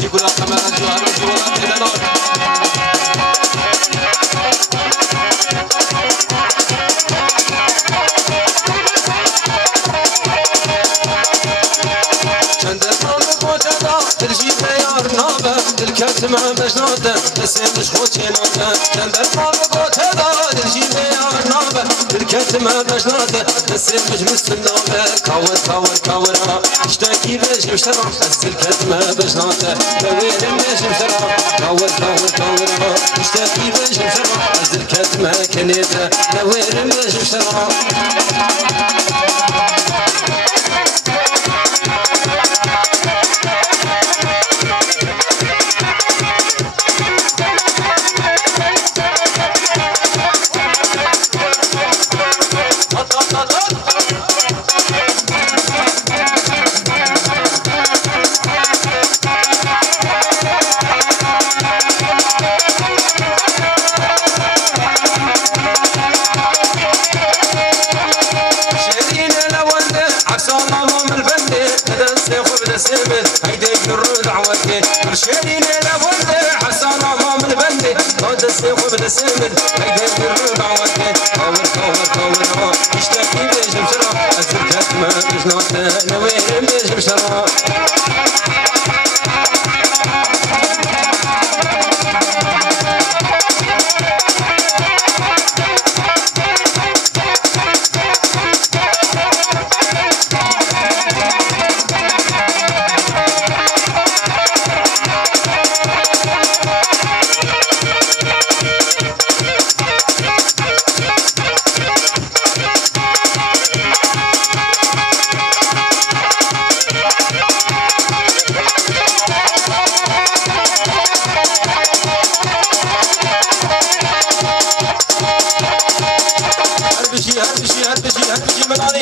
جيبوا لها كاميرا جوهر وجوهر تدلون ترجي بيار نابه الكتمة بجناده اسم مش خوتي نابه جنبك ما بقوت هذا ترجي بيار نابه الكتمة بجناده اسم مش مسلم نابه كاور كاور كاورا اشتاكي بيجي بشرا الكتمة بجناده بوين بيجي بشرا كاور كاور كاورا اشتاكي بيجي بشرا الكتمة كنيته بوين بيجي بشرا هيديك الرود عوتي مرشدين لابد حسن امام البندي هود السيف وبدا السمد هيديك الرود عوتي كاور كاور كاور اشتكي بيجي بشرا الزركات ما بجنات نوير بيجي بشرا هربشي هربشي هربشي هربشي من علي